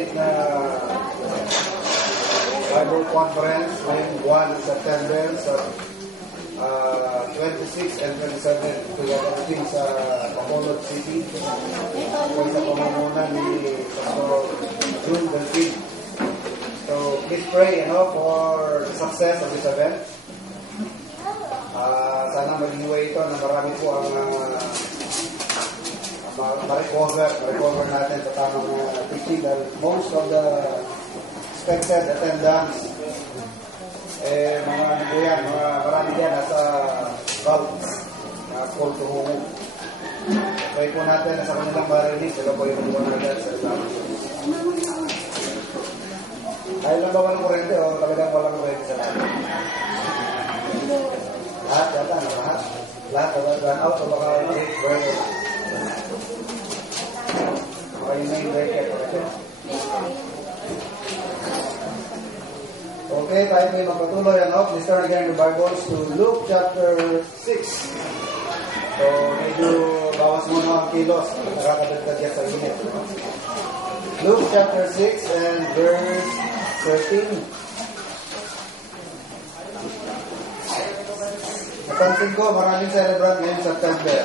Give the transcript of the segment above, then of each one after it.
maliit na Bible Conference ngayong 1 September sa 26 and 27 pinagating sa Bacolod City. Kung sa pamumunan ni Pastor June Delphine. So please pray for the success of this event. Sana maging way ito na marami po ang ma-recover natin sa tamang teaching dahil most of the expected attendance marami yan nasa cults na call to home. Pray po natin na sa kanilang marinig sila po yung maliwanagan sa Islam. Dahil lang ba walang kurente o talagang walang kurente sa lahat? Lahat yata, lahat? Lahat, run out o baka break. Baka yung main break. Okay, tayo may magpatuloy. Please turn again your Bibles to Luke chapter 6. So, medyo bawas muna ang kilos. Nakakadagdag yan sa init. Luke chapter 6 and verse 13. Napansin ko, maraming celebrant ngayong September.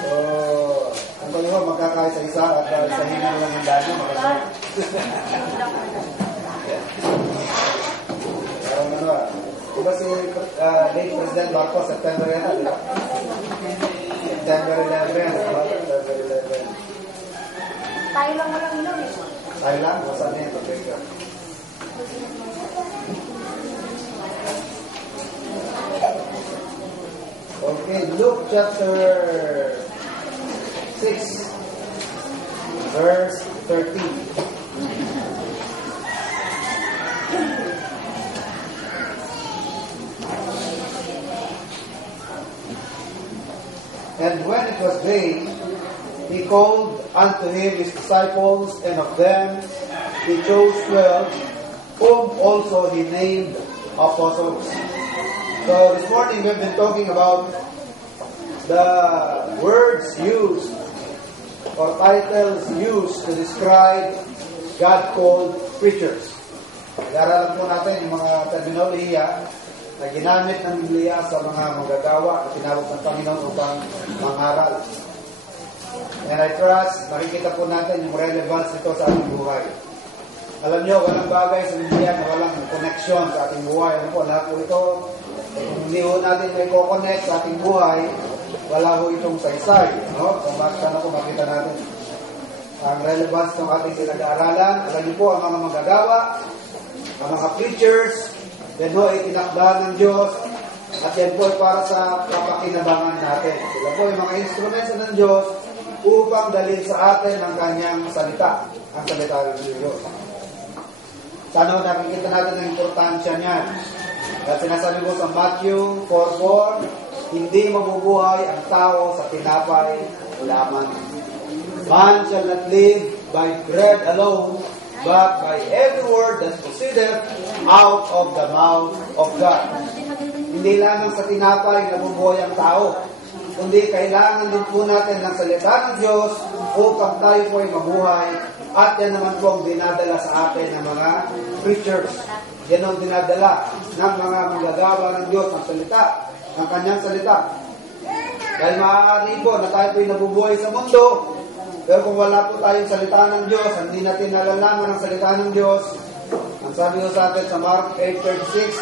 So, ang kaliwa magkakaisa-isa at sa hinang lang yung dano, makasama. Diba si late President Marcos, September yan, di ba? September 11. Tayo lang walang ilong eh. Tayo lang? Saan yan? Okay, Luke chapter 6, verse 13. And when it was day, he called unto him his disciples, and of them he chose 12, whom also he named apostles. So this morning we've been talking about the words used or titles used to describe God-called preachers. Nag-aaralan po natin yung mga terminolohiya na ginamit ng Biblia sa mga manggagawa na tinawag ng Panginoon upang mangaral. And I trust, nakikita po natin yung relevance nito sa ating buhay. Alam nyo, walang bagay sa Biblia na walang connection sa ating buhay. Ano po, lahat po ito, kung hindi ho natin may co-connect sa ating buhay, wala ho itong saysay. No? Kung sana po makita natin ang relevance ng ating pinag-aaralan. Alam nyo po, ang mga manggagawa, ang mga preachers, yan po ay tinakda ng Diyos at yan po ay para sa kapakinabangan natin. Sila po ay mga instruments ng Diyos upang dalhin sa atin ang kanyang salita, ang salita ng Diyos. Sana nakikita natin ang importansya niyan. At sinasabi ko sa Matthew 4:4, hindi mabubuhay ang tao sa tinapay lamang. Man shall not live by bread alone, but by every word that proceedeth out of the mouth of God. Hindi lamang sa tinapay nabubuhay ang tao, kundi kailangan din po natin ng salita ng Diyos upang tayo po ay mabuhay. At yan naman po ang dinadala sa atin ng mga preachers. Yan ang dinadala ng mga manggagawa ng Diyos, ng salita, ng kanyang salita. Dahil maaari po na tayo po ay nabubuhay sa mundo, pero kung wala po tayong salita ng Diyos, hindi natin nalalaman ang salita ng Diyos. Ang sabi ko sa atin sa Mark 8:36,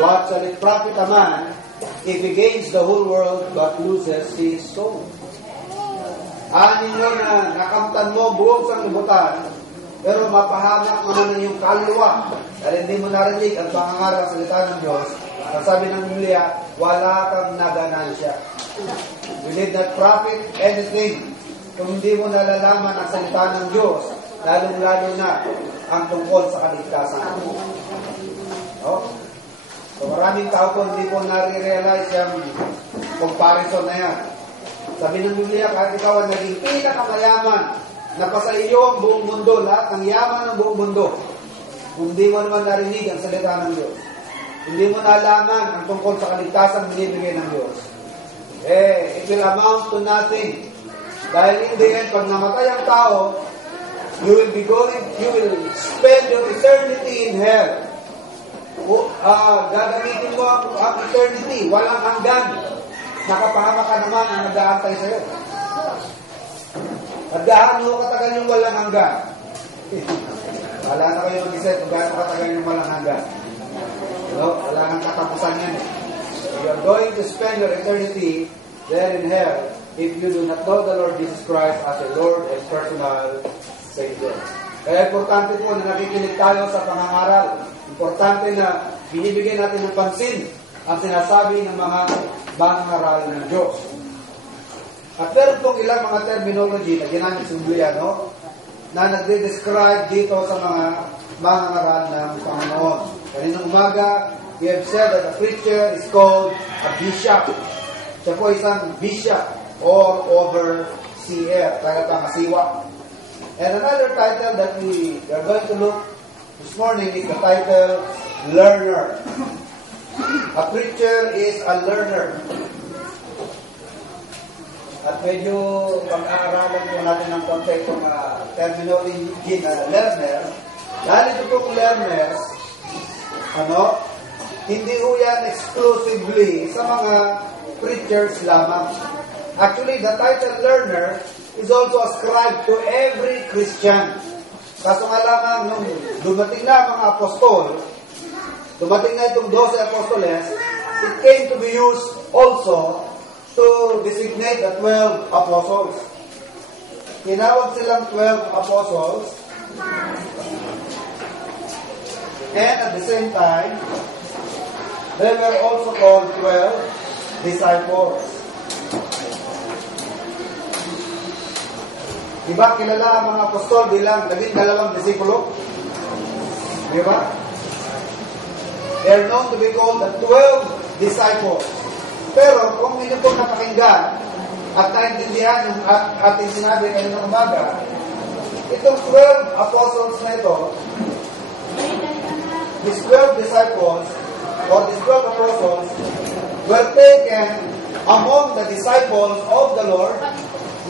what shall it profit a man if he gains the whole world but loses his soul? Anin nyo na nakamtan mo buong sanglibutan, pero mapahamak naman ng iyong kaluluwa dahil hindi mo narinig ang pangangaral sa salita ng Diyos. Ang sabi ng Biblia, wala kang naganansya. We did not profit anything kung hindi mo nalalaman ang salita ng Diyos, lalong-lalo na ang tungkol sa kaligtasan. No? So maraming tao po hindi po nare-realize yung comparison na yan. Sabi ng Biblia, kahit ikaw ang naging pinakamayaman, napasa iyo ang buong mundo, lahat ng yaman ng buong mundo, kung hindi mo naman narinig ang salita ng Diyos, hindi mo nalaman ang tungkol sa kaligtasan binibigay ng Diyos, it will amount to nothing. Dahil in the end, pag namatay ang tao, you will spend your eternity in hell. Gagamitin mo ang eternity, walang hanggan. Nakapahama ka naman ang nag-aantay sa'yo. At gaano katagal yung walang hanggan? Wala na kayo mag-isip kung gaano katagal yung walang hanggan. Wala nang katapusan yan. You are going to spend your eternity there in hell if you do not know the Lord Jesus Christ as your Lord and personal Savior. Kaya importante po na nakikinig tayo sa pangangaral. Importante na binibigyan natin ng pansin ang sinasabi ng mga mangangaral ng Diyos. At meron pong ilang mga terminology na ginamit sa Biblia, na nagde-describe dito sa mga mangangaral ng Panginoon. Kaninang umaga, we have said that a preacher is called a bishop. Siya po isang bishop or overseer, tagapangasiwa. And another title that we are going to look this morning is the title, learner. A preacher is a learner. At medyo pag-aaralan po natin ng konti itong terminology na learner. Dahil ito pong learners, hindi ho yan exclusively sa mga preachers lamang. Actually, the title learner is also ascribed to every Christian. Kaso nga lamang nung dumating na mga apostol, dumating na itong 12 apostoles, it came to be used also to designate the 12 apostles. Tinawag silang 12 apostles, and at the same time, they were also called 12 disciples. Diba kilala ang mga apostol bilang 12 disipulo? Diba? They are known to be called the 12 disciples. Pero kung hindi po napakinggan at naintindihan yung ating sinabi kayo ng umaga, itong 12 apostles na ito, these 12 disciples or these 12 apostles were taken among the disciples of the Lord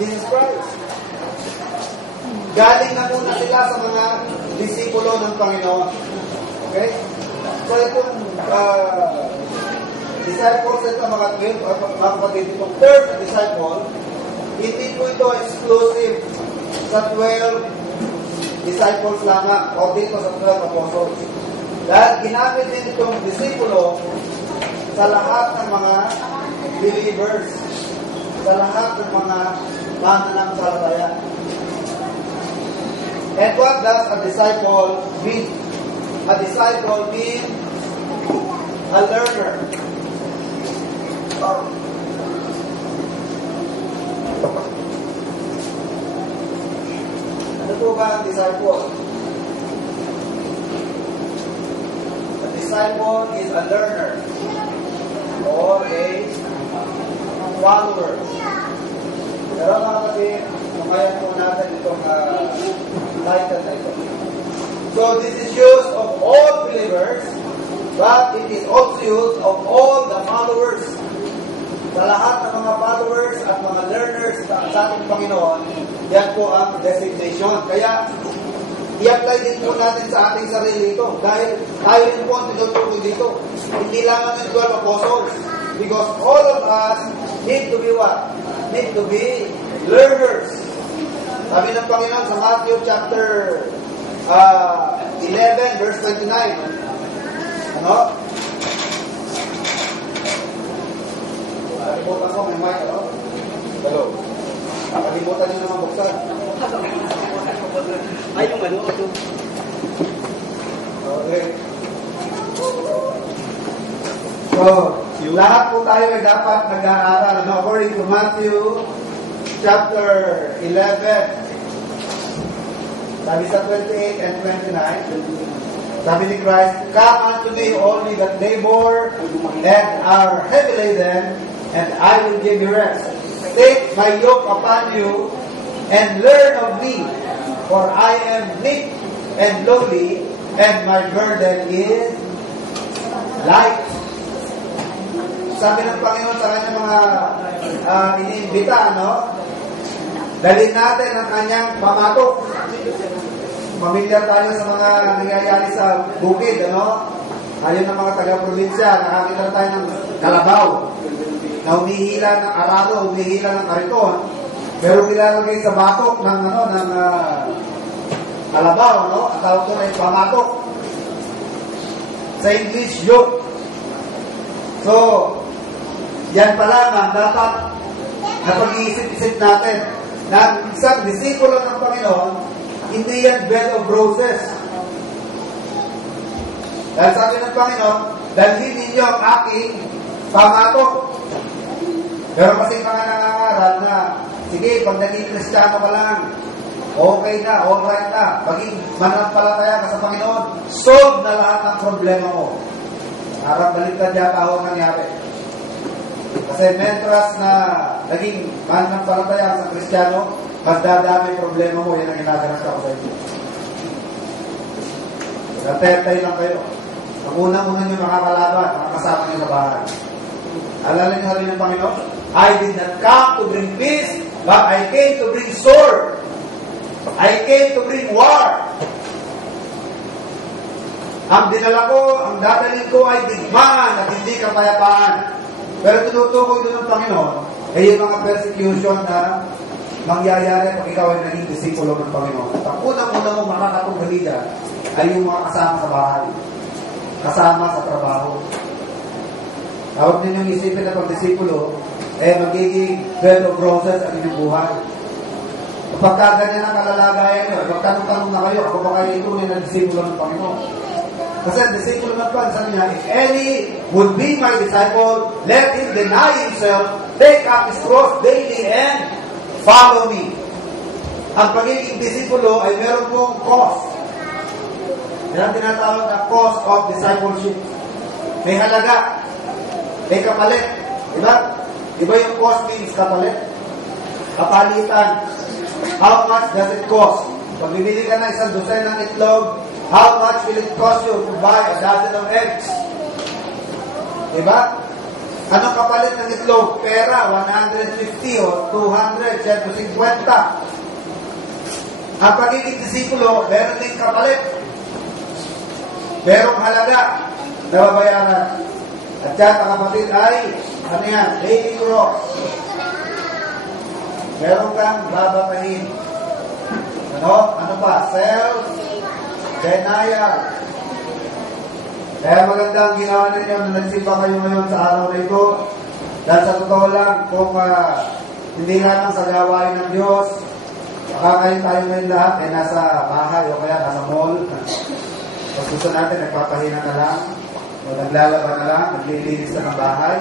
Jesus Christ. Galing na muna sila sa mga disipulo ng Panginoon. Okay? So itong disciples ito, mga kapatid, itong third disciple, hindi po ito exclusive sa 12 disciples lamang o dito sa 12 apostles. Dahil ginamit din itong disipulo sa lahat ng mga believers, sa lahat ng mga mananampalataya. And what does a disciple mean? A disciple means a learner. Ano po ba ang disciple? A disciple is a learner or a follower. Pero mga kapatid, kumayan po natin itong title na ito. So this is used of all believers, but it is also used of all the followers. Sa lahat ng mga followers at mga learners sa ating Panginoon, yan po ang designation. Kaya, i-apply din po natin sa ating sarili ito. Dahil tayo rin po ang tinutukoy dito. Hindi lamang yung 12 apostles. Because all of us need to be what? Need to be learners. Sabi ng Panginoon sa Matthew chapter 11 verse 29. Ano? Nakalimutan ko, may mic, ano? Hello. Nakalimutan nyo naman buksan. Ay, yung ano? Okay. So, lahat po tayo ay dapat nag-aaral. According to Matthew chapter 11, sabi sa 28 and 29, sabi ni Christ, "Come unto me, all ye that labor and are heavy laden, and I will give you rest. Take my yoke upon you, and learn of me, for I am meek and lowly, and my burden is light." Sabi ng Panginoon sa kanyang mga iniimbita, no? dalhin natin ang kanyang pamatok. Pamilyar tayo sa mga nangyayari sa bukid, ano? Ayon ng mga taga-probinsya, nakakita tayo ng kalabaw na umihila ng arado, umihila ng kariton, pero nilalagay sa batok ng kalabaw, ano? Ang tawag ko ay pamatok. Sa English, yoke. So, yan pa lamang dapat na pag-iisip-isip natin na isang disipulo ng Panginoon, hindi yan bed of roses. Dahil sabi ng Panginoon, dalhin ninyo ang aking pamatok. Pero kasi mga nangangaral na, sige, pag naging Kristiyano ka lang, okay na, alright na, maging mananampalataya ka sa Panginoon, solve na lahat ng problema mo. Parang baliktad yata ako nangyari. Kasi mentras na naging mananampalataya sa Kristiyano, mas dadami problema mo, yan ang ginaganas ako sa inyo. Natetay lang kayo. Ang unang-una nyo makakalaban, makakasama nyo sa bahay. Alala nyo rin ng Panginoon, I did not come to bring peace, but I came to bring sword. I came to bring war. Ang dinala ko, ang dadalhin ko ay digmaan at hindi kapayapaan. Pero tinutukoy doon ng Panginoon ay yung mga persecution na mangyayari pag ikaw ay naging disipulo ng Panginoon. At ang unang-una mo makakatunggali dyan ay yung mga kasama sa bahay, kasama sa trabaho. Tawag ninyong isipin na pag-disipulo, magiging bed of roses ang inyong buhay. Kapag ganyan ang kalalagayan nyo, magtanong-tanong na kayo, ako ba kayo itunay na disipulo ng Panginoon? Kasi ang disipulo ng Panginoon, sabi niya, if any would be my disciple, let him deny himself, take up his cross daily, and follow me. Ang pagiging disipulo ay meron pong cost. Yan ang tinatawag na cost of discipleship. May halaga. May kapalit. Diba? Diba yung cost means kapalit? Kapalitan. How much does it cost? Pag bibili ka na isang dosen ng itlog, how much will it cost you to buy a dozen of eggs? Diba? Anong kapalit ng itlog? Pera, 150 o 200, 150. Ang pagiging disipulo, meron din kapalit. Merong halaga na babayaran. At yan, mga kapatid, ay, ano yan? Daily cross. Meron kang babatahin. Ano pa? Self-denial. Kaya maganda ang ginawa ninyo na nagsimba kayo ngayon sa araw na ito. Dahil sa totoo lang, kung hindi lang sa gawain ng Diyos, baka kayo tayo ngayon lahat ay nasa bahay o kaya nasa mall. Pag gusto natin, nagpapahinga na lang, o naglalaban na lang, naglilinis na ng bahay.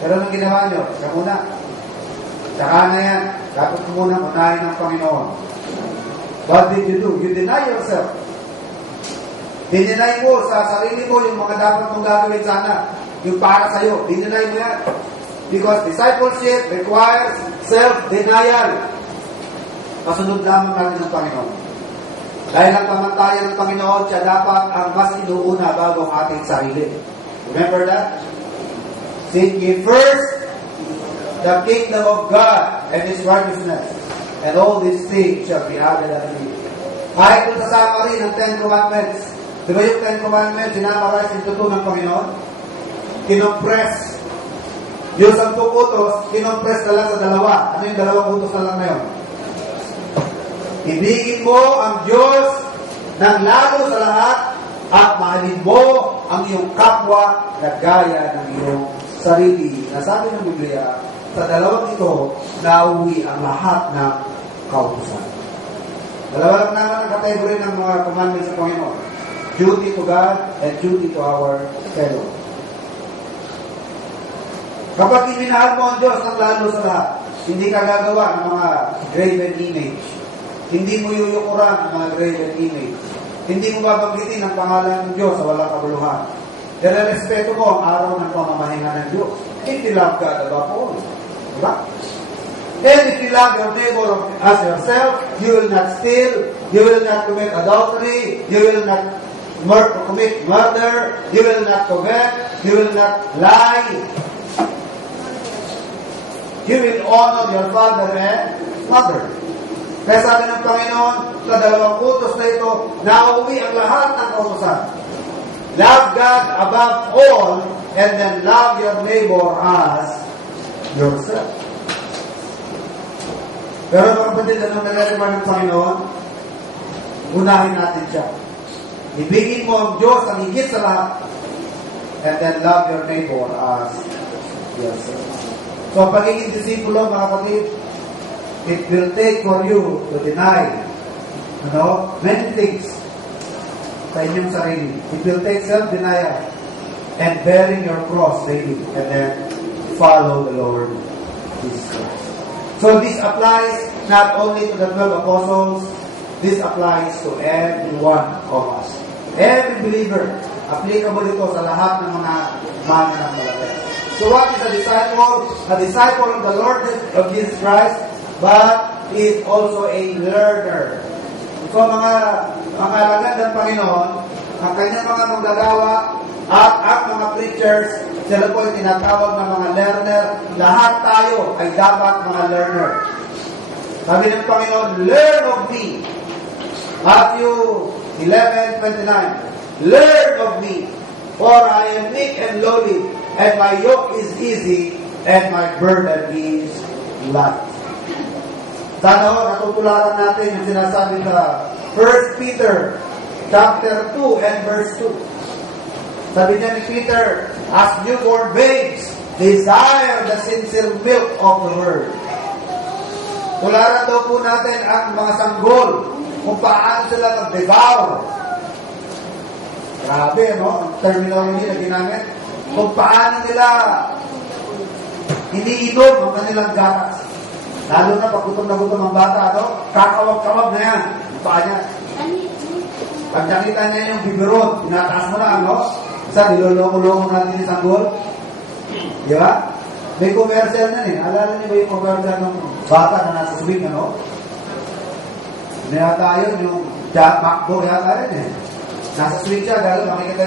Pero anong ginawa nyo? Siya muna. Tsaka na yan. Dapat ko muna unahin ng Panginoon. What did you do? You deny yourself. Dinenay mo sa sarili mo yung mga dapat mong gagawin sana. Yung para sa'yo. Dinenay mo yan. Because discipleship requires self-denial. Kasunod lamang natin ng Panginoon. Dahil ang pamantayan ng Panginoon, siya dapat ang mas inuuna bago ang ating sarili. Remember that? Seek ye first the kingdom of God and His righteousness, and all these things shall be added unto you. Kahit kung sasama rin ang Ten Commandments, di ba yung Ten Commandments, sinamarize yung totoo ng Panginoon? Kinompress. Yung 10 utos, kinompress na lang sa 2. Ano yung 2 utos na lang na yun? Ibigin mo ang Diyos ng lalo sa lahat at mahalin mo ang iyong kapwa na gaya ng iyong sarili. Nasabi ng Biblia, sa 2 ito, nauwi ang lahat ng kautusan. 2 lang naman ang kategory ng mga commandments sa Panginoon. Duty to God and duty to our fellow. Kapag iminahal mo ang Diyos ng lalo sa lahat, hindi ka gagawa ng mga graven image. Hindi mo yuyukuran ng mga graven image. Hindi mo babanggitin ang pangalan ng Diyos sa walang kabuluhan. Dahil respeto mo ang araw ng pamamahinga ng Diyos. Hindi love God above all. Diba? And if you love your neighbor as yourself, you will not steal, you will not commit adultery, you will not commit murder, you will not covet, you will not lie. You will honor your father and mother. Kaya sabi ng Panginoon, sa 2 utos na ito, nauwi ang lahat ng kautosan. Love God above all, and then love your neighbor as yourself. Pero mga kapatid, anong nalalaman ng Panginoon? Unahin natin siya. Ibigin mo ang Diyos ang higit sa lahat, and then love your neighbor as yourself. So, pagiging disipulo, mga kapatid, it will take for you to deny, many things sa inyong sarili. It will take self-denial and bearing your cross daily, and then follow the Lord Jesus Christ. So this applies not only to the 12 apostles, this applies to every one of us. Every believer, applicable ito sa lahat ng mga mananampalataya. So what is a disciple? A disciple of the Lord of Jesus Christ, but is also a learner. So mga alagad ng Panginoon, ang kanyang mga manggagawa at ang mga preachers, sila po ay tinatawag ng mga learner. Lahat tayo ay dapat mga learner. Sabi ng Panginoon, learn of me. Matthew 11:29. Learn of me, for I am meek and lowly, and my yoke is easy, and my burden is light. Sana natutularan natin yung sinasabi sa 1 Peter chapter 2 and verse 2. Sabi niya ni Peter, as newborn babes, desire the sincere milk of the word. Tularan daw po natin ang mga sanggol kung paano sila mag-devour. Grabe, Ang terminology na ginamit. Kung paano nila iniinom ang kanilang gatas. Lalo na pag gutom na gutom ang bata, kakawag-kawag na yan. Ang paa niya. Pag nakita niya yung biberon, tinataas mo na, Isa, niloloko-loko natin yung sanggol. Di ba? May commercial na Alala niyo ba yung commercial ng bata na nasa swing, Niyata yun, yung MacBook yata rin, Nasa swing siya, dahil makikita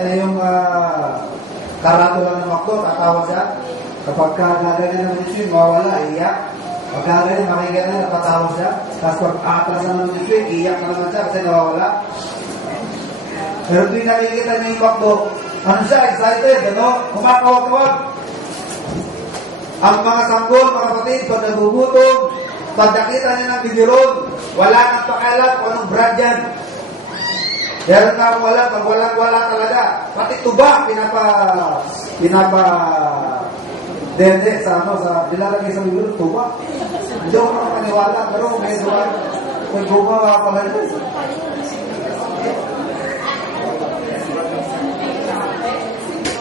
niya yung karatula ng MacBook, tatawa siya. Kapag kagagana naman yung swing, mawawala, iiyak. Pag kagagana, makikita niya, napatawa siya. Tapos pag atras naman yung swing, iiyak na naman siya kasi nawawala. Pero tuwing nakikita niya yung MacBook, excited, kumakawag-kawag. Ang mga sanggol, mga kapatid, pag nagugutom, pag nakita niya ng bibiron, wala nang pakialam kung anong brand yan. Meron na akong wala, pag walang-wala talaga. Pati tuba, dede sa nilalagay sa bibiron, tuba. Hindi ako makapaniwala, pero may gumawa pala rin.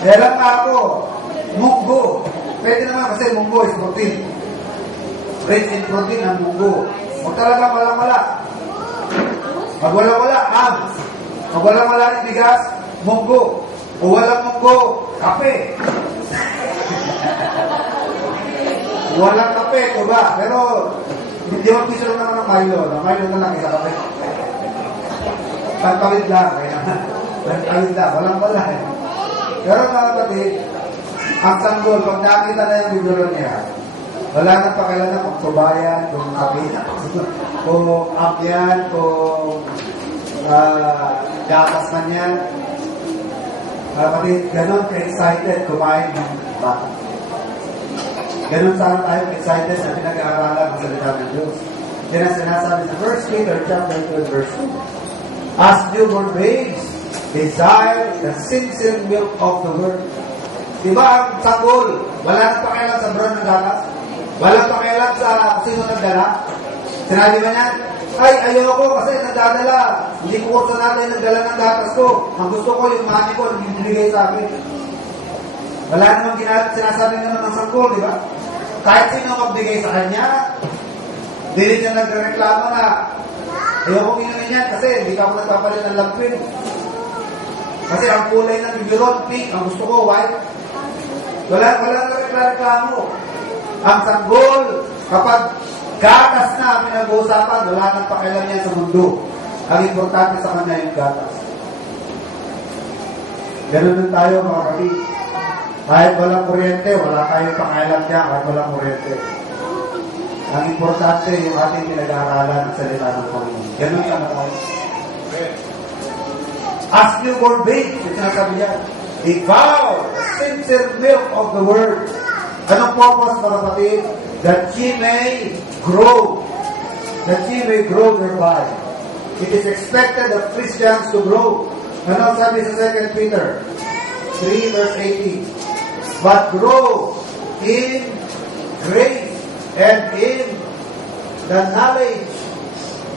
Meron na ako, munggo. Pwede naman kasi munggo is protein. Rich in protein ang munggo. Huwag talaga walang-wala. Pag walang-wala, Pag walang-wala rin bigas, munggo. O walang munggo, kape. Walang kape, tuba. Pero, hindi mo piso naman ng Milo. Milo na lang isa kape. Pagpawid lang. Pagpawid lang. Walang-wala Pero mga kapatid, ang sanggol, pag nakita na yung bibiro niya, wala nang pakialam kung tubayan, kung kapita, kung akyan, kung gatas man yan. Mga kapatid, ganun ka-excited kumain ng bata. Ganun sana tayo excited na pinag-aaralan ang salita ng Diyos. Yan ang sinasabi sa 1 Peter chapter 2 verse 2. As newborn babes, desire the sincere milk of the word. Diba ang sanggol, wala nang pakialam sa brown ng gatas? Walang pakialam sa sino nagdala? Sinabi ba niya, ayoko kasi nagdadala. Hindi ko kurso natin nagdala ng gatas ko. Ang gusto ko, yung mani ko, nagbibigay sa akin. Wala namang sinasabi naman ng sanggol, di ba? Kahit sino magbigay sa kanya, hindi niya nagreklamo na ayoko inumin yan kasi hindi ka ako nagpapalit ng lampin. Kasi ang kulay ng bibiron, pink. Ang gusto ko, white. Wala nagreklamo. Ang sanggol, kapag gatas na pinag-uusapan, wala nang pakialam niya sa mundo. Ang importante sa kanya yung gatas. Ganun din tayo, mga kapatid. Kahit walang kuryente, wala tayong pakialam niya kahit walang kuryente. Ang importante yung ating pinag-aaralan at salita ng Panginoon. Ganun ka na tayo. Ask you for bait. Yung sinasabi niya. Devour the sincere milk of the word. Anong purpose, mga kapatid? That ye may grow. That ye may grow thereby. It is expected of Christians to grow. Ano sabi sa 2 Peter 3 verse 18? But grow in grace and in the knowledge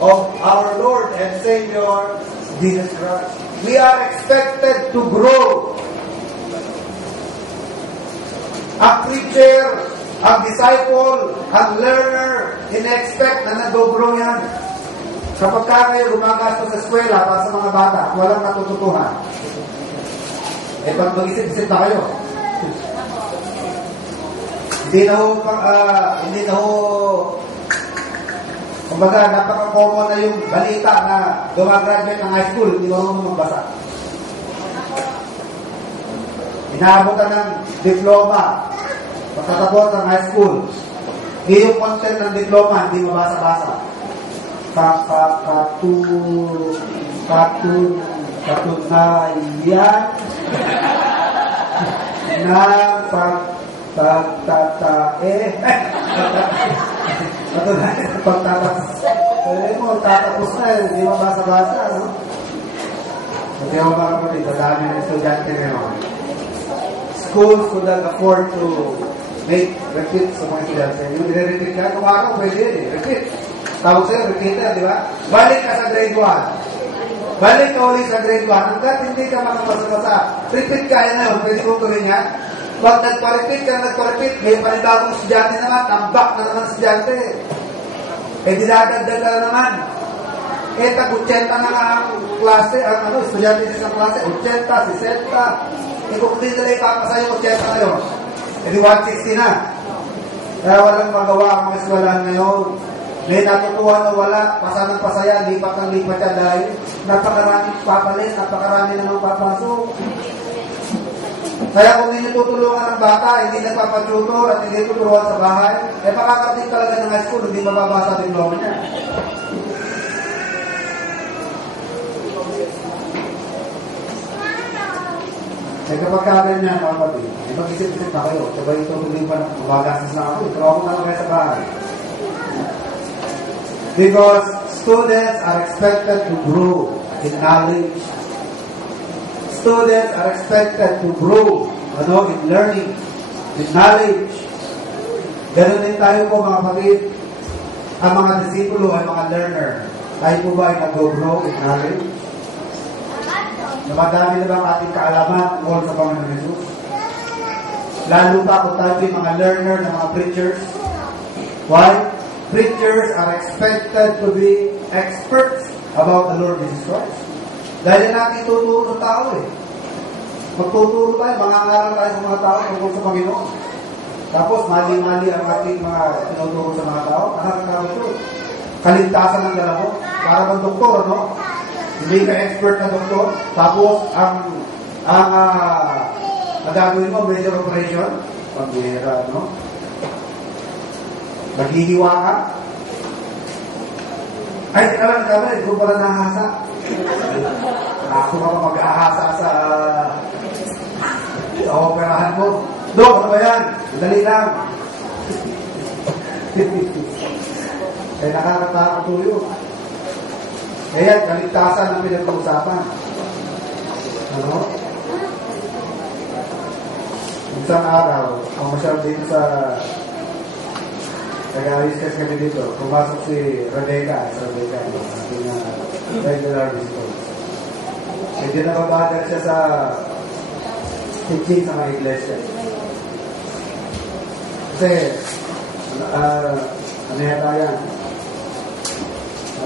of our Lord and Savior Jesus Christ. We are expected to grow. Ang preacher, ang disciple, ang learner, in-expect na nag-grow yan. Kapag kayo gumagastos sa eskwela para sa mga bata, walang natututuhan. Eh, pag mag-isip-isip na kayo, hindi na ho, kumbaga, napaka-common na yung balita na gumagraduate ng high school, hindi mo magbasa. Inaabutan ng diploma, pagkatapos ng high school, hindi yung content ng diploma, hindi mabasa-basa. Katunayan na tatapos na, hindi mabasa-basa, no? Kasi ako mga kapatid, dami ng estudyante ngayon. Schools could not afford to make repeat sa mga estudyante. Yung i-repeat ka, kung ako, pwede yun eh, repeat. Tawag sa'yo, repeater, di ba? Balik ka sa grade 1. Balik ka ulit sa grade 1. Hanggat hindi ka makapasa-basa. Repeat ka yun ngayon, pwede kong tuloy niya. Pag nagpa-repeat ka, may panibagong estudyante naman, tambak na naman estudyante. Eh, dinadagdag ka na naman. Eh, tag-80 na nga ang klase, ang estudyante sa klase, 80, 60. Eh, kung hindi nila ipapasa yung 80 na yun, eh, di 160 na. Kaya walang magawa ang mga eskwelahan ngayon. May natutuhan na wala, pasanang pasaya, lipat ang lipat yan dahil napakaraming papalit, napakarami namang papasok. Kaya kung hindi tutulungan ng bata, hindi nagpapatutor at hindi tuturuan sa bahay, eh makakating talaga ng high school, hindi mababasa ang diploma niya. Eh kapag kagad niya, mga kapatid, eh mag-isip-isip na kayo, sabay tutuloy pa na mabagasas na ako, ikaw ako na lang kayo sa bahay. Because students are expected to grow in knowledge. Students are expected to grow in learning, in knowledge. Ganun din tayo po mga kapatid. Ang mga disipulo ay mga learner. Tayo po ba ay nag-grow in knowledge? Namadami na ba ang ating kaalaman tungkol sa Panginoon Jesus? Lalo pa kung tayo yung mga learner, ng mga preachers. Why? Preachers are expected to be experts about the Lord Jesus Christ. Dahil natin tuturo ng tao eh. Magtuturo tayo, mangangaral tayo sa mga tao tungkol sa Panginoon. Tapos, mali-mali ang ating mga tinuturo sa mga tao. Nakakakawin ito. Kaligtasan ng dala mo. Para bang doktor, no? Hindi ka expert na doktor. Tapos, ang gagawin mo, major operation. Pagbihira, no? Naghihiwa ka. Ay, tinalang kami, kung pala nahasa. Ako ka pa mag-ahasa sa operahan mo. Dok, ano ba yan? Dali lang. Eh, nakakatakot tuyo. Kaya, kaligtasan ang pinag-uusapan. Ano? Isang araw, ang masyal dito sa nag-ariskas kami dito. Pumasok si Rebecca, ating regular visitor. Medyo nababagal siya sa teaching sa mga iglesia. Kasi, ano yata yan?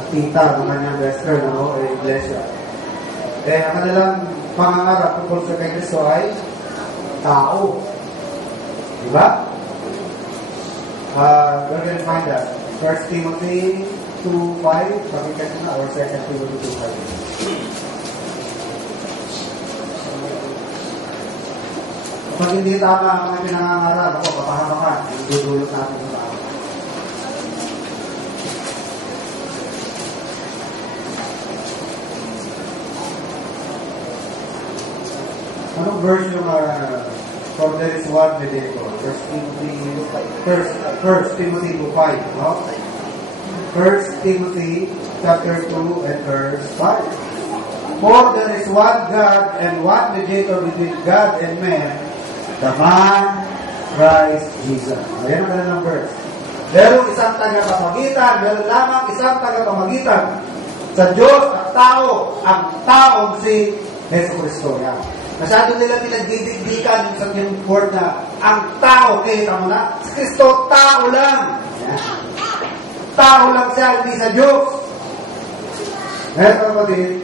Tita, mga kanyang western, iglesia. Eh, ang kanilang pangangarap tungkol sa kay Kristo ay tao. Diba? We're going to find that. 1 Timothy 2:5, pakita ko na, or 2 Timothy 2:5. Pag hindi tama ang mga pinangangarap, ako, papahamakan, yung dudulot natin sa tao. verse yung for there is one mediator. First Timothy 2:5. No? 1 Timothy chapter 2 and verse 5. For there is one God and one mediator between God and man, the man Christ Jesus. Ayan ang ng verse. Merong isang tagapamagitan, meron lamang isang tagapamagitan sa Diyos at tao, ang taong si Yesu Cristo. Yan. Masyado nila pinagdidigdikan sa yung word na ang tao, kita mo na, si Cristo, tao lang. Yan. Tao lang siya, hindi sa Diyos. Ngayon, kapatid,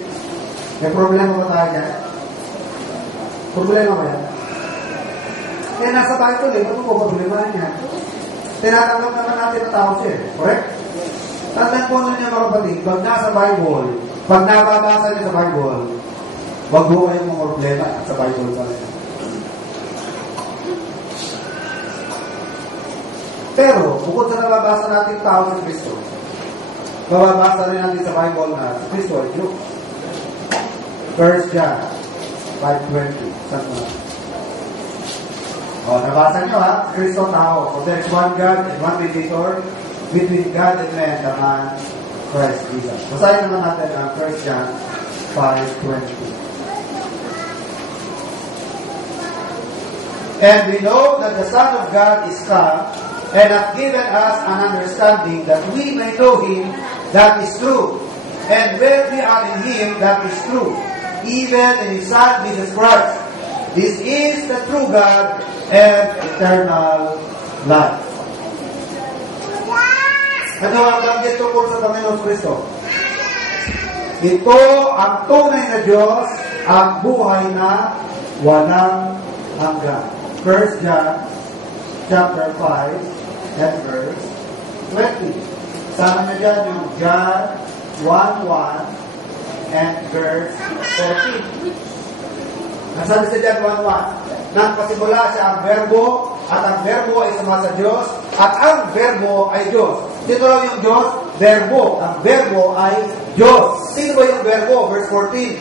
may problema ba tayo dyan? Problema ba yan? Kaya nasa Bible, ano po problema niya? Tinatanggap naman natin na tao siya. Correct? Tandaan po nun niya mga kapatid, pag nasa Bible, pag nababasa niya sa Bible, wag mo kayong mga problema sa Bible pa rin. Pero, bukod sa nababasa natin tao si Kristo, mababasa rin natin sa Bible na si Kristo ay Diyos. 1 John 5:20. Saan mo na? Nabasa niyo ha? Kristo tao. So there's one God and one mediator between God and man, the man Christ Jesus. Basahin naman natin ang 1 John 5:20. And we know that the Son of God is come and hath given us an understanding that we may know Him that is true. And where we are in Him that is true, even in His Son Jesus Christ. This is the true God and eternal life. Ano ang banggit tungkol sa Panginoon Kristo? Ito ang tunay na Diyos, ang buhay na walang hanggan. 1 John chapter 5 and verse 20. Sama na dyan yung John 1:1 and verse 14. Nasabi sa John 1:1, nang pasimula siya ang verbo, at ang verbo ay sama sa Diyos, at ang verbo ay Diyos. Sino raw yung Diyos? Verbo. Ang verbo ay Diyos. Sino ba yung verbo? Verse 14.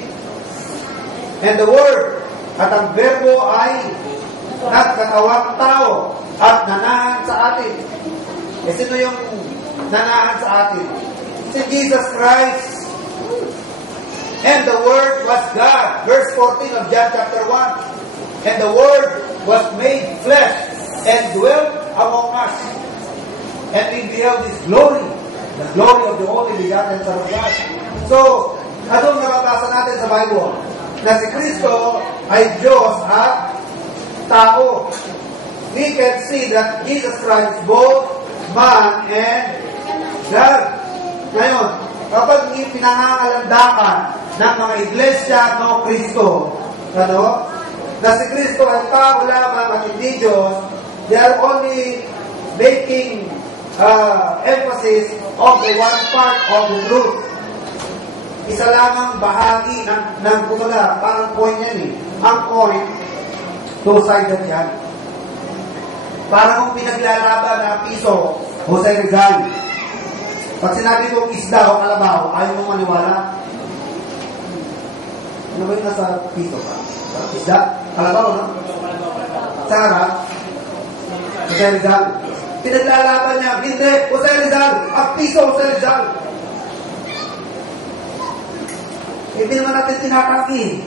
And the Word, at ang verbo ay nagkatawang tao, at nanahan sa atin. E sino yung nanahan sa atin? Si Jesus Christ. And the Word was God. Verse 14 of John chapter 1. And the Word was made flesh and dwelt among us. And we beheld His glory, the glory of the only begotten Son of God. So, anong nababasa natin sa Bible? Na si Kristo ay Diyos at tao. We can see that Jesus Christ both man and God. Ngayon, kapag pinangangalandakan ng mga iglesia no Kristo, na si Kristo ay tao lamang at hindi Diyos, they are only making emphasis of the one part of the truth. Isa lamang bahagi ng kumbaga, parang point yan eh. Ang point, two-sided yan. Parang kung pinaglalaban na piso, Jose Rizal. Pag sinabi kong isda o kalabaw, ayaw mong maniwala. Ano ba yung nasa piso pa? Isda? Kalabaw, no? Sa harap, Jose Rizal. Pinaglalaban niya, hindi, Jose Rizal, ang piso, Jose Rizal. Hindi naman natin tinatangki.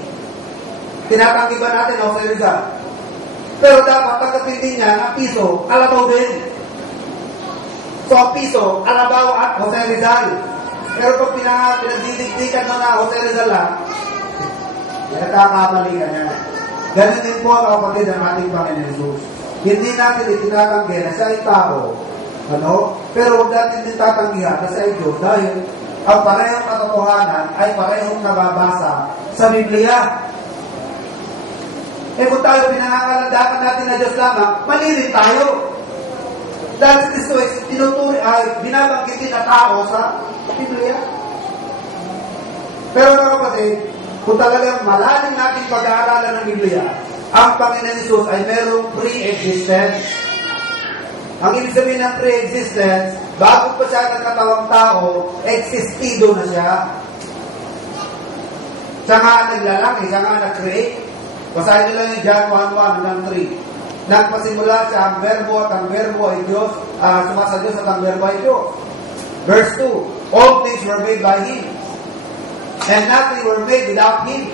Tinatangki ba natin ang Jose Rizal? Pero dapat pagkapin din niya ang piso, kalabaw din. So ang piso, kalabaw at Jose Rizal. Pero pag pinagdidikdikan mo na Jose Rizal lang, nagkakamali ka niya. Ganun din po ang kapatid ng ating Panginoon Jesus. Hindi natin itinatanggi na siya ay tao. Pero huwag natin din tatanggihan na siya ay Diyos dahil ang parehong katotohanan ay parehong nababasa sa Biblia. Kung tayo pinangangalandakan natin na Diyos lamang, mali rin tayo. Dahil si Kristo ay binabanggit na tao sa Biblia. Pero mga kapatid, kung talagang malalim natin pag-aaralan ng Biblia, ang Panginoon Jesus ay merong pre-existence. Ang ibig sabihin ng pre-existence, bago pa siya nagkatawang tao, existido na siya. Siya nga naglalaki, siya nga nag-create. Basahin nyo lang yung John 1:1 hanggang 3. Nagpasimula siya ang verbo at ang verbo ay Diyos, sumasa Diyos at ang verbo ay Diyos. Verse 2, all things were made by Him, and nothing were made without Him.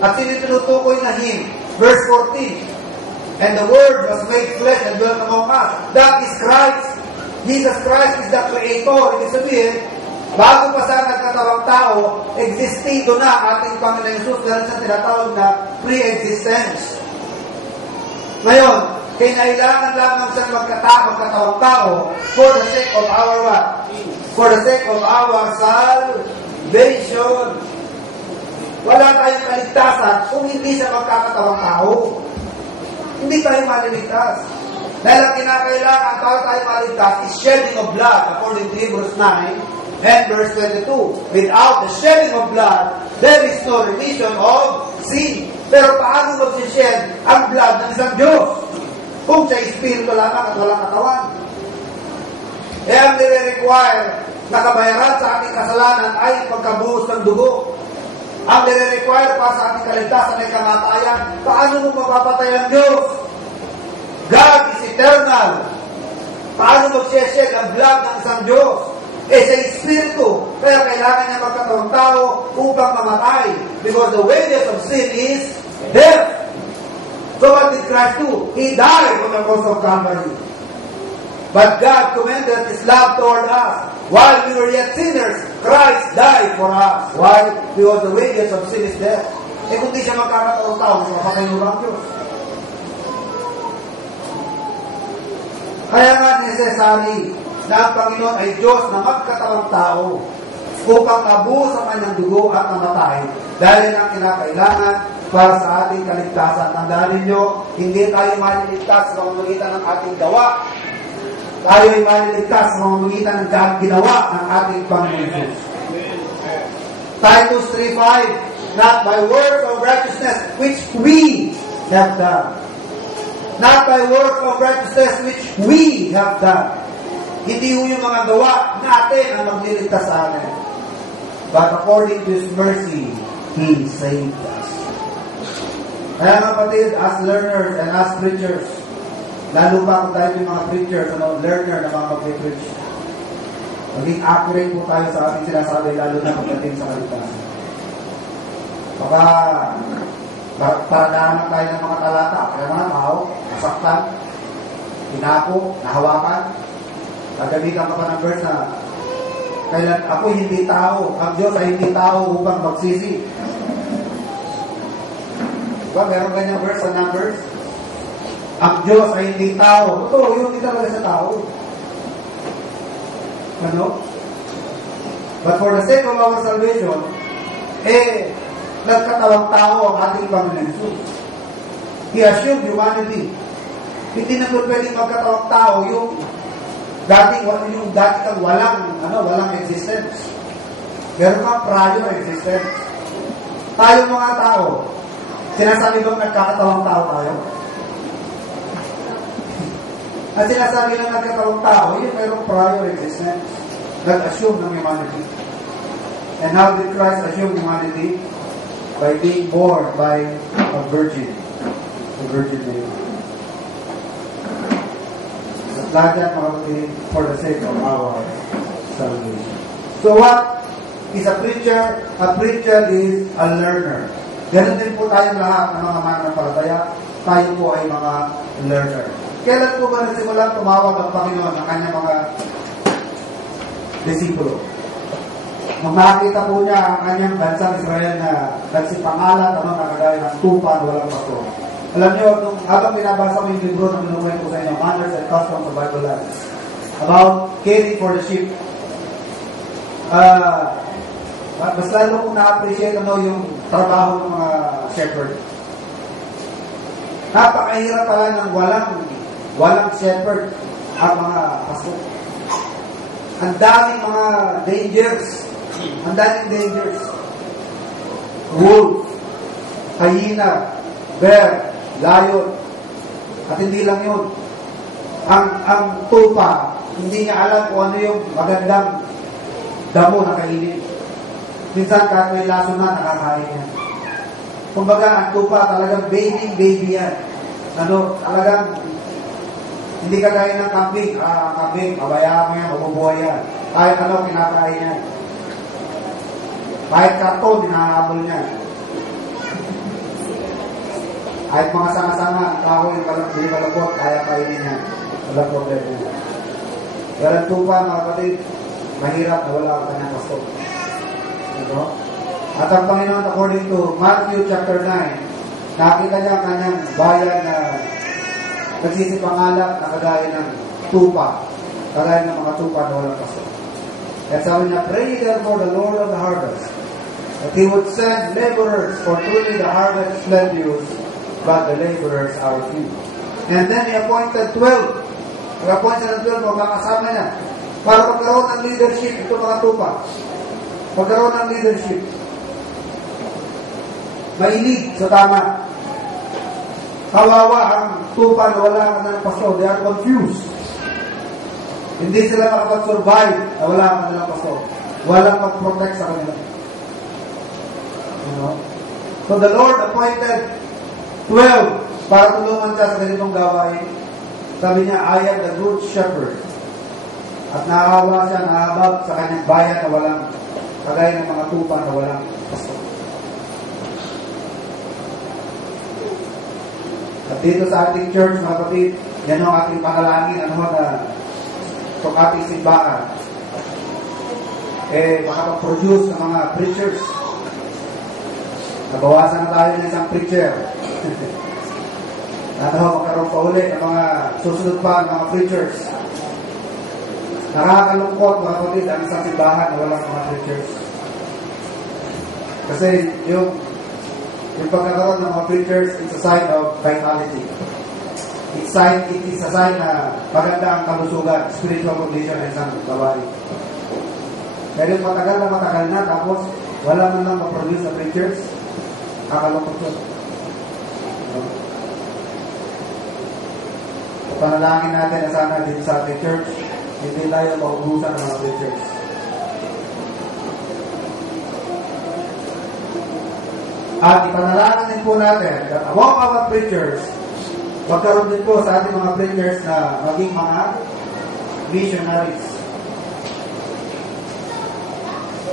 At sinitinutukoy na Him. Verse 14, and the Word was made flesh and dwelt among us. That is Christ. Jesus Christ is the Creator. Ibig sabihin, bago pa sa nagkatawang tao, existido na ating Panginoon Jesus dahil sa tinatawag na pre-existence. Ngayon, kailangan lamang siyang magkatawang tao for the sake of our what? For the sake of our salvation. Wala tayong kaligtasan kung hindi siya magkakatawang tao. Hindi tayo maliligtas. Dahil ang kinakailangan para tayo maligtas is shedding of blood according to Hebrews 9 and verse 22. Without the shedding of blood, there is no remission of sin. Pero paano mag-shed ang blood ng isang Diyos? Kung siya espiritu lamang at walang katawan. Ang nire-require na kabayaran sa ating kasalanan ay pagkabuhos ng dugo. Ang nire-require pa sa ating kaligtasan ay kamatayan. Paano mo mapapatay ang Diyos? God is eternal. Paano mag-shed ang blood ng isang Diyos? Sa espiritu. Kaya kailangan niya magkatawang tao upang mamatay. Because the wages of sin is death. So what did Christ do? He died on the cross of Calvary. But God commended His love toward us. While we were yet sinners, Christ died for us. Why? Because the wages of sin is death. Kung di siya magkakatawang tao, mapapatay mo ang Diyos. Kaya nga necessary na ang Panginoon ay Diyos na magkatawang tao upang mabuhos ang kanyang dugo at mamatay dahil ang kinakailangan para sa ating kaligtasan. Tandaan ninyo, hindi tayo maliligtas sa pamamagitan ng ating gawa. Tayo ay maliligtas sa pamamagitan ng ginawa ng ating Panginoon Jesus. Titus 3:5, not by works of righteousness which we have done. Not by works of righteousness which we have done. Hindi yung mga gawa natin ang magliligtas sa atin. But according to His mercy, He saved us. Kaya mga kapatid, as learners and as preachers, lalo pa kung tayo yung mga preachers, learner na mga mag-preach, maging accurate po tayo sa ating sinasabi, lalo na pagdating sa kaligtasan. Baka paradahan tayo ng mga talata, kaya mga tao, nasaktan, pinapo, nahawakan, gagamitan ka pa ng verse na kailan ako hindi tao, ang Diyos ay hindi tao upang magsisi. Diba? Meron kanyang verse sa Numbers. Ang Diyos ay hindi tao. Totoo, yun hindi talaga sa tao. Ano? But for the sake of our salvation, nagkatawang tao ang ating Panginoon Jesus. He assumed humanity. Hindi na po pwedeng magkatawang tao yung dati kang walang existence. Meron kang prior existence. Tayo mga tao, sinasabi bang nagkakatawang tao tayo? At sinasabi lang nagkakatawang tao, yun mayroong prior existence. Nag-assume ng humanity. And how did Christ assume humanity? By being born by a virgin. The Virgin Mary. Lahat yan makapatid for the sake of our salvation. So what is a preacher? A preacher is a learner. Ganun din po tayong lahat ng mga mananampalataya. Tayo po ay mga learner. Kailan po ba nagsimula tumawag ang Panginoon ng kanyang mga disipulo? Nung makita po niya ang kanyang bansang Israel na nagsipangalan, nakagaya ng tupa, walang pato. Alam niyo, habang binabasa ko yung libro na minukwento ko sa inyo, Manners and Customs of Bible Land, about caring for the sheep, mas lalo kong na-appreciate yung trabaho ng mga shepherd. Napakahirap pala ng walang shepherd at mga pasto. Ang daming mga dangers. Ang daming dangers. Wolf, hyena, bear, lion. At hindi lang yun. Ang tupa, hindi niya alam kung ano yung magandang damo na kainin. Minsan kahit may laso na, nakakain niya. Kumbaga, ang tupa talagang baby yan. Talagang hindi kagaya ng kambing. Kambing, mabayaan mo yan, mabubuhay yan. Kahit kinakain yan. Kahit karton, hinahabol niya. Kahit mga sama-sama, kahoy, hindi malabot, kaya kainin niya. Walang problema niya. Pero ang tupa, mga kapatid, mahirap na wala ang kanyang pasto. At ang Panginoon, according to Matthew chapter 9, nakita niya ang kanyang bayan na nagsisipangalap na kagaya ng tupa, kagaya ng mga tupa na walang pasto. At sabi niya, pray therefore the Lord of the harvest, that He would send laborers, for truly the harvest is plenteous, but the laborers are few. And then He appointed 12. Nag-appoint ng 12 mga kasama niya para magkaroon ng leadership ito mga tupa. Magkaroon ng leadership. May lead sa tama. Kawawa ang tupa na wala ka ng pasto. They are confused. Hindi sila makapag-survive na wala ka ng pasto. Walang mag-protect sa kanila. So the Lord appointed 12 para tulungan siya sa ganitong gawain. Sabi niya, I am the good shepherd. At naawa siya, nahabag sa kanyang bayan na walang, kagaya ng mga tupa na walang pasto. At dito sa ating church, mga kapatid, yan ang ating panalangin, na itong ating simbahan. Makapag-produce ng mga preachers. Nabawasan na tayo ng isang preacher. Magkaroon pa ulit ng mga susunod pa ng mga preachers. Nakakalungkot mga kapatid ang isang simbahan na walang mga preachers. Kasi yung pagkakaroon ng mga preachers, it's a sign of vitality. It is a sign na maganda ang kalusugan, spiritual condition ng isang babae. Pero matagal na, tapos wala man lang ma-produce na preachers, kakalungkot yun. Panalangin natin na sana dito sa ating church, hindi tayo maubusan ng mga preachers. At ipanalangin din po natin that among our preachers, magkaroon din po sa ating mga preachers na maging mga missionaries.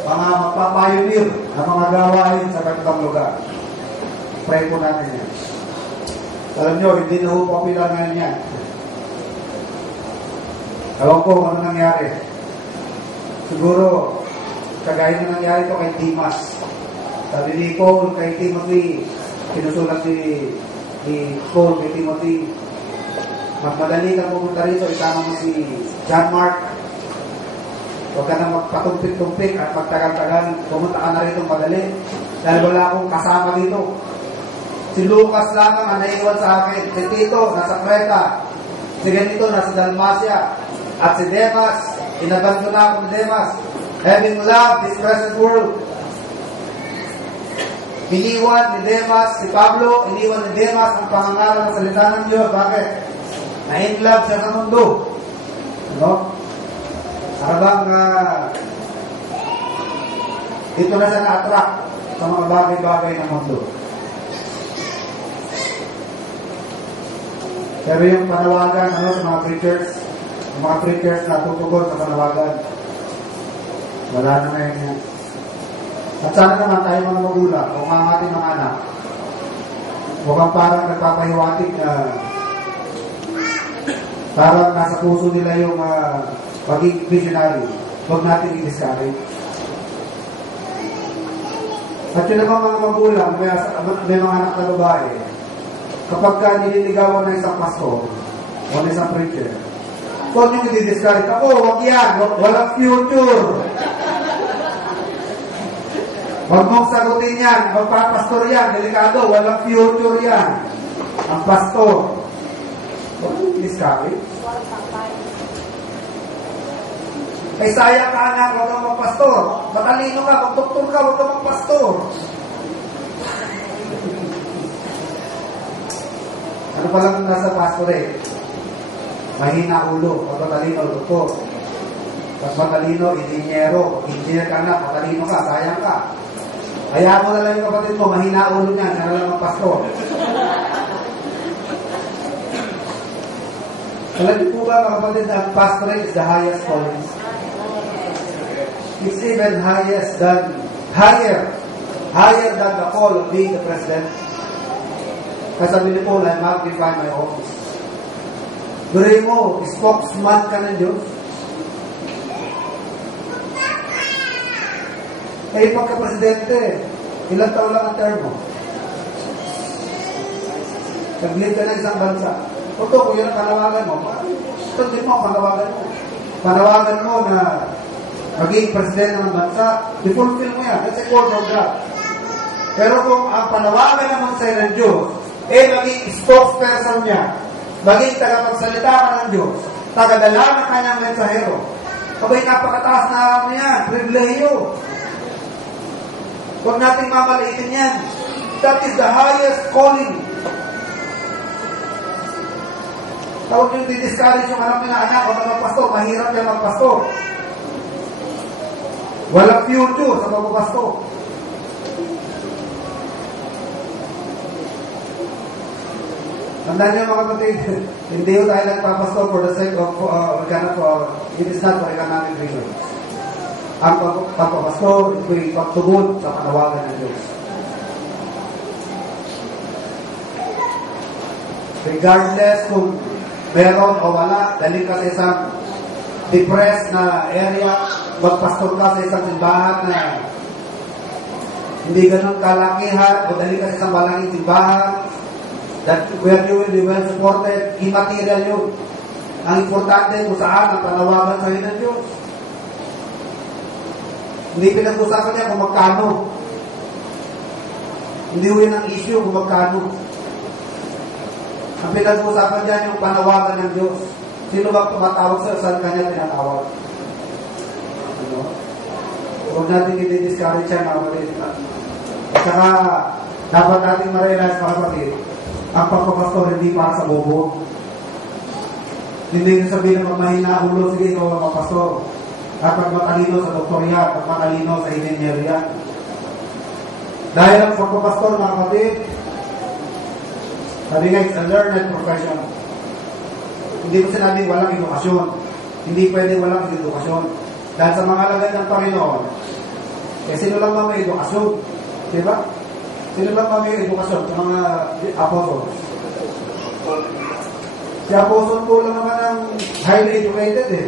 Mga magpapayunir na mga gawain sa kanilang lugar. Pray po natin yan. Alam nyo, hindi na po popular ngayon yan. Alam ko ano nangyari. Siguro, kagaya na nangyari ito kay Dimas. Sabi ni Paul kay Timothy, pinusulat ni Paul kay Timothy, magmadali ka pumunta rito, isama mo si John Mark. Huwag ka na magpatumpik-tumpik at magtagal-tagal, pumunta ka na rito madali. Dahil wala akong kasama dito. Si Lucas lamang ang naiwan sa akin. Si Tito, nasa Creta. Si ganito, nasa Dalmacia. At si Demas, inabandon na ako ni Demas. Having loved this present world. Iniwan ni Demas, si Pablo, iniwan ni Demas ang pangangaral ng salita ng Diyos. Bakit? Na-in-love siya sa mundo. Habang dito na siya na-attract sa mga bagay-bagay ng mundo. Pero yung panawagan sa mga preachers na tutugon sa panawagan, wala na ngayon yan. At sana naman tayo mga magulang o mga ating mga anak, mukhang parang nagpapahiwatig na parang nasa puso nila yung maging visionary. Huwag natin i-discourage. At yun naman mga magulang, may mga anak na babae, kapag ka nililigawan ng isang pastor o ng isang preacher, huwag nyo i-discourage. Ako, huwag yan. Walang future. Huwag mong sagutin yan. Magpapastor yan. Delikado. Walang future yan. Ang pastor. Huwag nyo i-discourage. Ay sayang ka anak, huwag kang magpastor. Matalino ka, magdoktor ka, huwag kang magpastor. Ano pa lang nasa pastor mahina ulo, pag matalino, doktor. Pag matalino, inhinyero. Engineer ka na, matalino ka, sayang ka. Hayaan mo na lang yung kapatid mo, mahina ulo niya, siya na lang ang pastor. Alam niyo po ba, mga kapatid, ang pastorate is the highest calling. It's even higher than the call of being the president. Kasi sabi ni Paul, I magnify my office. Guri mo, spokesman ka ng Diyos. Eh, pagka-presidente, ilang taon lang ang term mo? Nag-lead ka ng isang bansa. Kung yun ang panawagan mo, tundin mo ang panawagan mo. Panawagan mo na maging presidente ng bansa, i-fulfill mo yan. That's a call from God. Pero kung ang panawagan naman sa'yo ng Diyos, maging spokesperson niya, maging tagapagsalita ka ng Diyos, tagadala ng kanyang mensahero, abay napakataas na yan, privileyo. Huwag nating mamaliitin yan. That is the highest calling. Tawag yung di-discourage yung anak nila, anak, o magpastor, mahirap yan magpastor. Walang future sa magpastor. Tandaan niyo mga kapatid, hindi yun tayo nagpapastor for the sake of, it is not for economic reasons. Ang pagpapastor, ito'y pagtugon sa panawagan ng Diyos. Regardless kung meron o wala, dahil ka sa isang depressed na area, magpastor ka sa isang simbahan na hindi ganun kalakihan, o dahil ka sa isang malanging simbahan, that where you will be well supported, immaterial yun. Ang importante kung saan ang panawagan sa'yo ng Diyos. Hindi pinag-usapan niya kung magkano. Hindi yun ang issue kung magkano. Ang pinag-usapan niya yung panawagan ng Diyos. Sino ba tumatawag sa saan kanya tinatawag? Ano? Huwag natin i-discourage yan, mga kapatid. At saka, dapat natin ma-realize, mga kapatid, ang pagpapastor hindi para sa bobo. Hindi yung sabihin na mahina ulo, sige, ikaw ang magpastor. At pag matalino sa doktorya, pag matalino sa engineerya. Dahil ang pagpapastor, mga kapatid, sabi nga, it's a learned profession. Hindi ko sinabing walang edukasyon. Hindi pwede walang edukasyon. Dahil sa mga alagad ng Panginoon, sino lang ba may edukasyon? Diba? Sino lang ba may edukasyon? Sa mga apostles. Si Apostle Paul lang naman ang highly educated eh.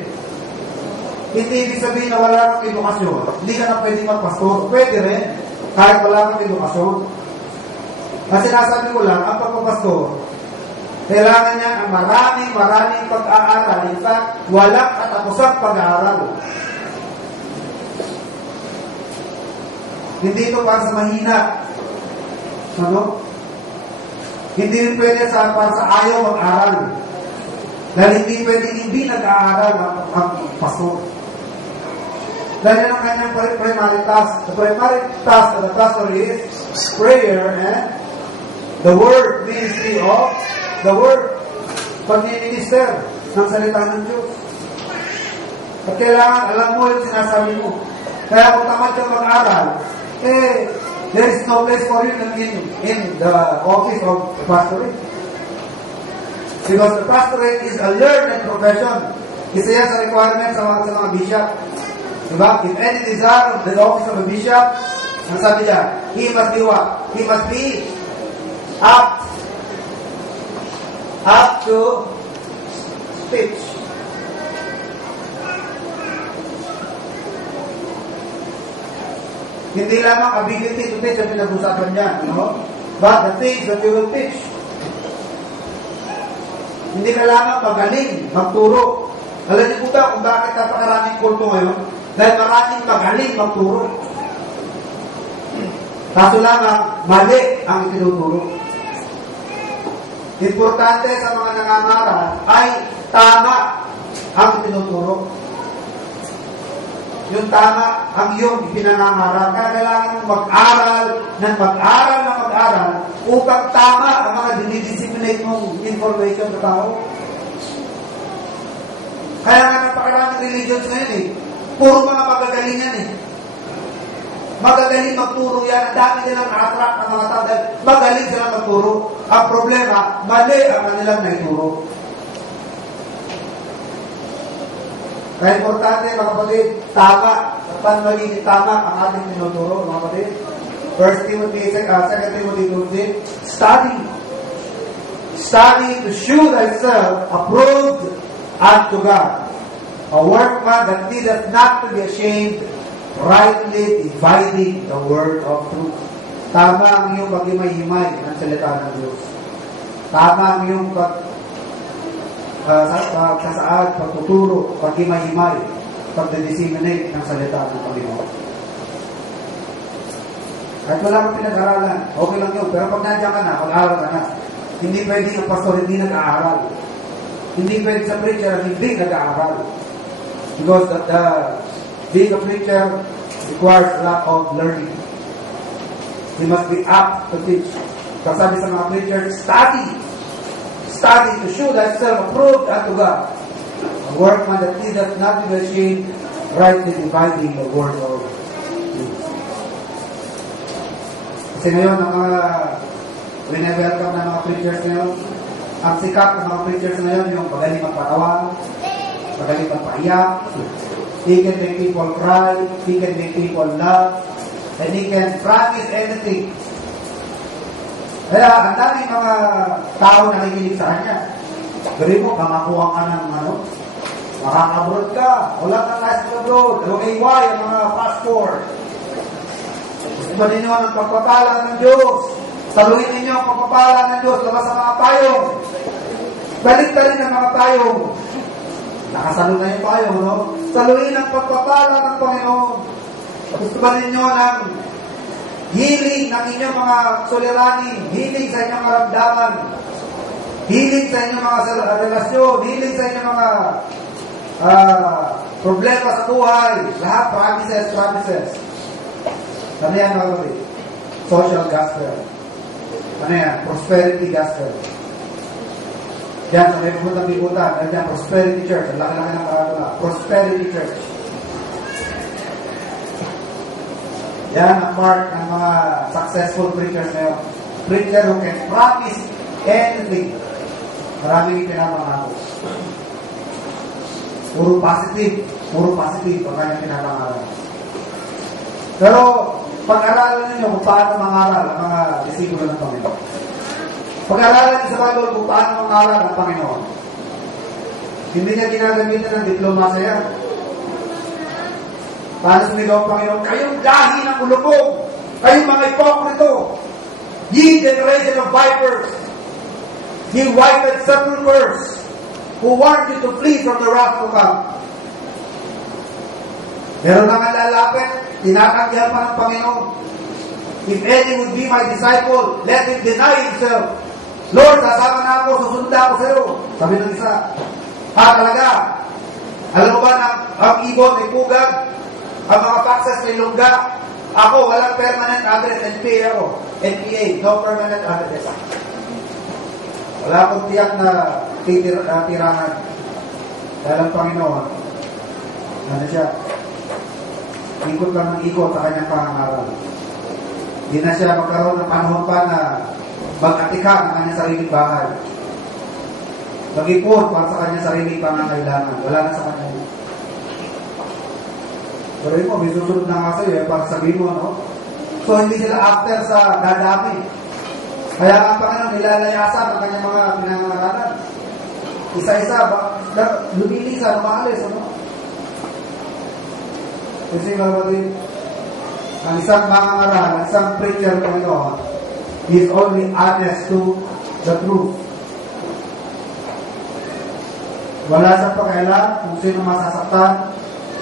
Hindi ibig sabihin na wala kang edukasyon. Hindi ka na pwede magpastor. Pwede rin, kahit wala kang edukasyon. Ang sinasabi ko lang, ang pagpapastor, kailangan niya ang maraming pag-aaral. In fact, walang katapusang pag-aaral. Hindi ito para sa mahina. Ano? Hindi rin pwede para sa ayaw mag-aaral. Dahil hindi pwede hindi nag-aaral ang pastor. Dahil ang kanyang primary task. The primary task of the pastor is prayer and the word ministry of the word. Pag-minister ng salita ng Diyos. At kailangan alam mo yung sinasabi mo. Kaya kung tamad ka mag-aaral, there is no place for you in the office of the pastorate. Because the pastorate is a learned profession. Isa yan sa requirement sa mga bishop. Diba? If any desire of the office of a bishop, ang sabi niya, he must be what? He must be up to speech. Hindi lamang ability to teach ang pinag-usapan niya, no? But the things that you will teach. Hindi ka lamang magaling magturo. Alam niyo po ba kung bakit napakaraming kulto ngayon? Dahil maraming magaling magturo. Kaso lamang, mali ang itinuturo. Importante sa mga nangangaral ay tama ang itinuturo. Yung tama ang iyong ipinangangaral. Kaya kailangan mong mag-aral upang tama ang mga dinidisciplinate mong information sa tao. Kaya nga napakaraming religions ngayon eh. Puro mga magagalingan eh. magaling magturo yan. Ang dami nilang na-attract ng mga tao dahil magaling sila magturo. Ang problema, mali ang kanilang naituro. Kaya importante, mga kapatid, tama. Kapag magiging tama ang ating tinuturo, mga kapatid. 1 Timothy, 2 Timothy 2, study. Study to shew thyself approved unto God. A workman that needeth not to be ashamed, rightly dividing the word of truth. Tama ang iyong pag-himay-himay ng salita ng Diyos. Tama ang iyong pagsasaad, pagtuturo, pag-himay-himay, pag-disseminate ng salita ng Panginoon. At wala kang pinag-aralan, okay lang yun. Pero pag nandiyan ka na, mag-aaral ka na. Hindi pwede ang pastor hindi nag-aaral. Hindi pwede sa preacher hindi nag-aaral. Because being a preacher requires a lot of learning. He must be apt to teach. Kasabi sa mga preachers, study. Study to show thyself approved unto God. A workman that needeth not to be ashamed, rightly dividing the word of truth. Kasi ngayon, ang mga wine-welcome na mga preachers ngayon, ang sikat ng mga preachers ngayon, yung magaling magpatawa, magaling magpaiyak, he can make people cry, he can make people laugh, and he can promise anything. Kaya, ang daming mga tao na nakikinig sa kanya. Gawin mo, kamakuha ka ng makaka-abroad ka, wala kang license abroad, LKY, ang mga passport. Gusto ba ninyo ang pagpapala ng Diyos? Saluhin ninyo ang pagpapala ng Diyos labas sa mga payong. Balik na rin ang mga payong. Nakasalo na yung payong, no? Saluhin ang pagpapala ng Panginoon. Gusto ba ninyo ng healing ng inyong mga suliranin, healing sa inyong maramdaman, healing sa inyong mga relasyon, healing sa inyong mga problema sa buhay. Lahat, promises. Ano yan, mga kapatid? Social gospel. Ano yan? Prosperity gospel. Yan, sa may pumunta-bibutan, yan, prosperity church. Ang laki-laki ng karatula. Prosperity church. Yan ang mark ng mga successful preachers ngayon. Preacher who can promise anything. Maraming pinapangako. Puro positive ang kanyang pinapangako. Pero, pag-aralan ninyo kung paano mangaral ang mga disipulo ng Panginoon. Pag-aralan niyo sa Bible kung paano mangaral ang Panginoon. Hindi niya ginagamitan ng diploma yan. Paano sumigaw ang Panginoon? Kayong dahi ng ulubog! Kayong mga ipokrito! Ye generation of vipers! Ye whited sepulchres! Who want you to flee from the wrath to come? Meron na nga lalapit, tinatanggihan pa ng Panginoon. If any would be my disciple, let him deny himself. Lord, sasama na ako, susunod ako sa iyo. Sabi ng isa, talaga. Alam mo ba na ang ibon ay pugad? Ang mga taxes may lungga? Ako, walang permanent address. NPA ako. NPA, no permanent address. Wala akong tiyak na tirahan. Dahil ang Panginoon, ano siya? Ikot lang ng ikot sa kanyang pangangaral. Hindi na siya magkaroon ng panahon pa na mag-atikak ng kanyang sariling bahay. Mag-ipon para sa kanyang sariling pangangailangan. Wala na sa kanya. Pero yun mo, may susunod na nga sa'yo, para sabihin mo, no? So, hindi sila after sa dadami. Kaya ang Panginoon, nilalayasan ang kanyang mga pinangangaralan. Isa-isa, lumilisan, maalis, ano? Kasi kapatid, ang isang mangangaral, ang isang preacher ng Panginoon, he is only honest to the truth. Wala siyang pakialam kung sino masasaktan.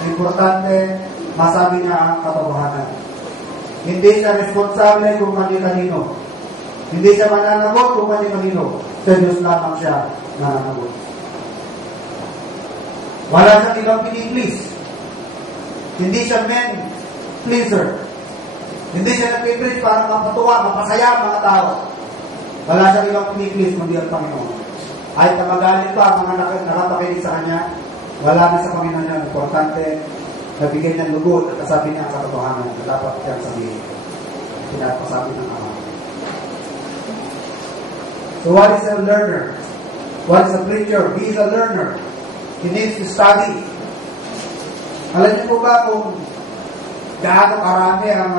Importante, masabi niya ang katotohanan. Hindi siya responsable kung kanino. Hindi siya mananagot kung kanino. Sa Diyos lamang siya nananagot. Wala siyang ibang piniplease. Hindi siya men pleaser. Hindi siya nag-preach para mapatuwa, mapasaya ang mga tao. Wala siyang ibang piniplease kundi ang Panginoon. Ay tamagalit pa ang mga nakapakinig sa Kanya, wala na sa Panginoon yan. Importante, nabigyan ng lugod at nasabi niya ang katotohanan na dapat siyang sabihin. Pinapasabi ng Ama. So what is a learner? What is a preacher? He is a learner. He needs to study. Alam niyo po ba kung gaano karami ang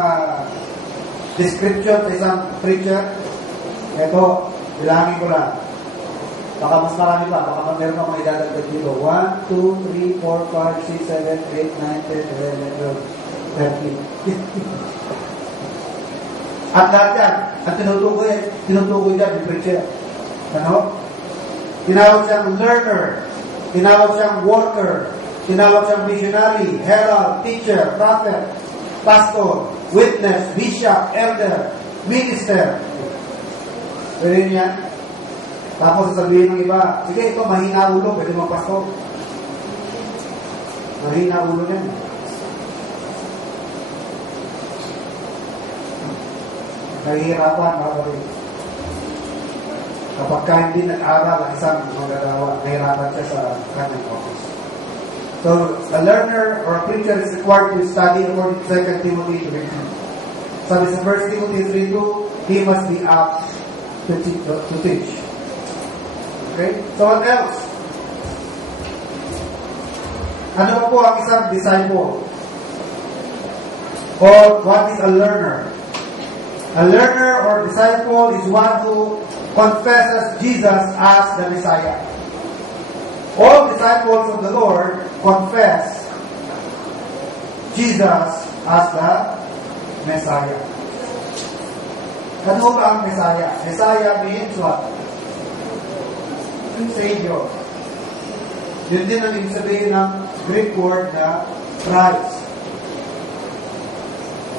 description sa isang preacher? Ito, bilangin ko lang. Baka mas marami pa. Baka meron pa mga idadagdag dito. 1, 2, 3, 4, 5, 6, 7, 8, 9, 10, 11, 12, 13. At lahat yan, ang tinutukoy dyan, yung preacher. Ano? Tinawag siyang learner, tinawag siyang worker, tinawag siyang missionary, herald, teacher, prophet, pastor, witness, bishop, elder, minister. Pwede niya. Tapos sasabihin ng iba, sige, ito mahina ulo, pwede mong pastor. Mahina ulo yan. Nahihirapan, mga rin. Kapag ka hindi nag-aral ang isang magagawa, nahihirapan siya sa kanyang office. So, a learner or a preacher is required to study according to 2 Timothy 3:2. Sabi sa 1 Timothy 3:2, he must be apt to teach. Okay? So, what else? Ano pa po ang isang disciple? Or what is a learner? A learner or disciple is one who confesses Jesus as the Messiah. All disciples of the Lord confess Jesus as the Messiah. Ano ba ang Messiah? Messiah means what? Savior. Yun din ang ibig sabihin ng Greek word na Christ.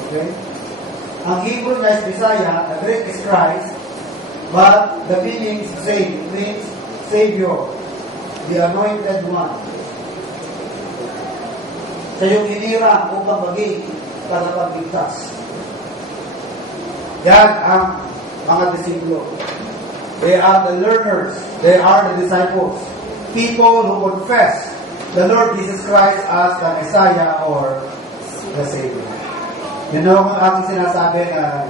Okay? Ang Hebrew na is Messiah, the Greek is Christ, but the meaning is the same. It means Savior, the Anointed One. Siya yung hinirang upang maging tagapagligtas. Yan ang mga disipulo. They are the learners. They are the disciples. People who confess the Lord Jesus Christ as the Messiah or the Savior. You know, kung aking sinasabi na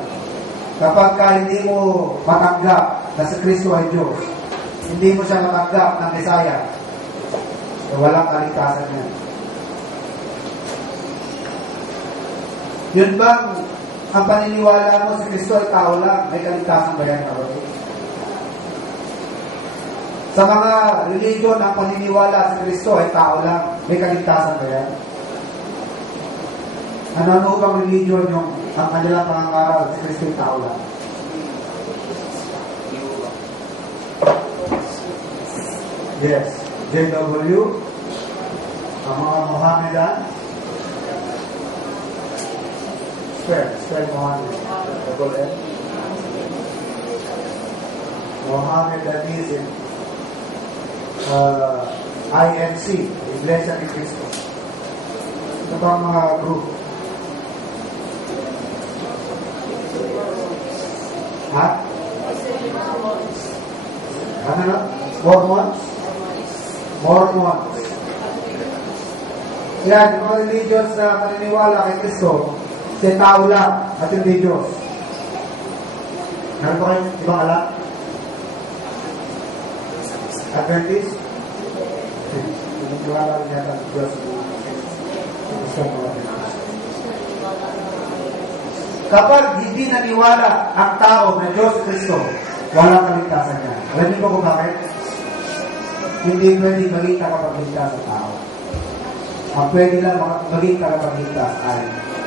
kapag ka hindi mo matanggap na si Kristo ay Diyos, hindi mo siya matanggap ng Messiah, so walang kaligtasan niya. Yun bang ang paniniwala mo si Kristo ay tao lang, may kaligtasan ba yan? Sa mga religion, ang paniniwala si Kristo ay tao lang, may kaligtasan ba yan? Ano bang religion yung ang kanilang pangangaral si Kristo ay tao lang? Yes. JW, ang mga Mohammedan, spell Mohammed. Mohammedanism, INC, Iglesia ni Cristo. Ito pa ang mga group. Ha? Ano na? Mormons? Mormons. Yan, yung mga religions na paniniwala kay Kristo, si tao lang at hindi Diyos. Meron ba kayo ibang alam? Adventist? Paniniwala niya ng Diyos. Kapag hindi naniwala ang tao na Diyos Kristo, walang kaligtasan niya. Alam niyo ba kung bakit? Hindi pwede maging tagapagligtas sa tao. Ang pwede lang maging tagapagligtas ay Diyos.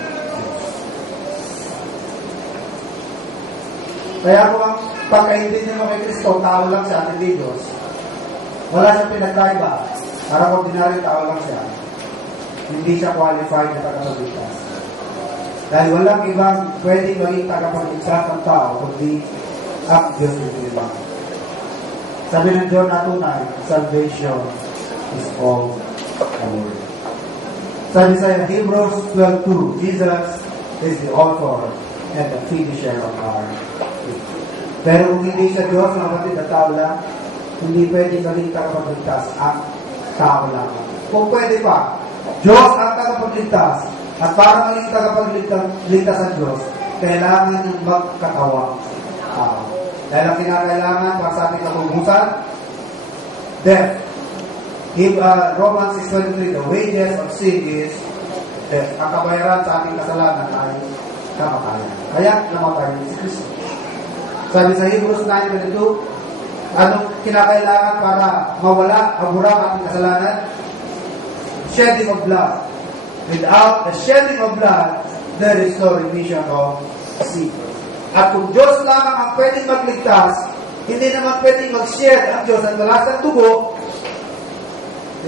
Kaya kung ang pagkaintindi mo kay Kristo, tao lang siya at hindi Diyos, wala siyang pinagkaiba. Parang ordinary tao lang siya. Hindi siya qualified na tagapagligtas. Dahil walang ibang pwedeng maging tagapagligtas ng tao kundi ang Diyos ng iba. Sabi ng John na tunay, salvation is all the Lord. Sabi sa Hebrews 12:2, Jesus is the author and the finisher of our faith. Pero kung hindi siya Diyos, mga kapatid na tao lang, hindi pwede maging tagapagligtas ang tao lang. Kung pwede pa, Diyos ang tagapagligtas. At para maging tagapagligtas ang Diyos, kailangan yung magkatawang tao. Dahil ang kinakailangan para sa ating katubusan, death. Romans 6:23, the wages of sin is death. Ang kabayaran sa ating kasalanan ay kamatayan. Kaya namatay si Kristo. Sabi sa Hebrews 9:22, anong kinakailangan para mawala, mabura ang ating kasalanan? Shedding of blood. Without the shedding of blood, there is no remission of sin. At kung Diyos lamang ang pwedeng magligtas, hindi naman pwedeng mag-shed ang Diyos at malas ng dugo.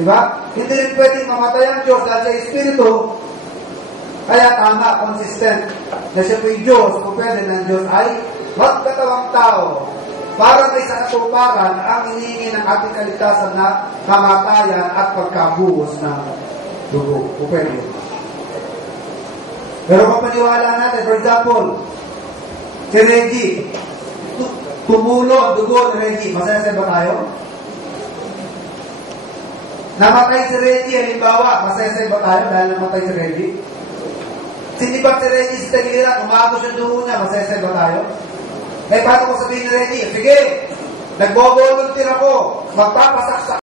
Diba? Hindi rin pwedeng mamatay ang Diyos dahil sa Espiritu. Kaya tama, consistent na siya po'y Diyos, kung pwede ng Diyos ay magkatawang tao para may sa katuparan ang hinihingi ng ating kaligtasan na kamatayan at pagkabuhos ng dugo. Kung pwede. Pero kung paniwala natin, for example, si Reggie, tumulo ang dugo ni Reggie, masaya ba tayo? Namatay si Reggie, halimbawa, masaya ba tayo dahil namatay si Reggie? Sinibat si Reggie sa tagiran, umagos yung dugo niya, masaya ba tayo? Eh, paano ko sabihin ni Reggie? Sige, nagbo-volunteer ako, magpapasaksak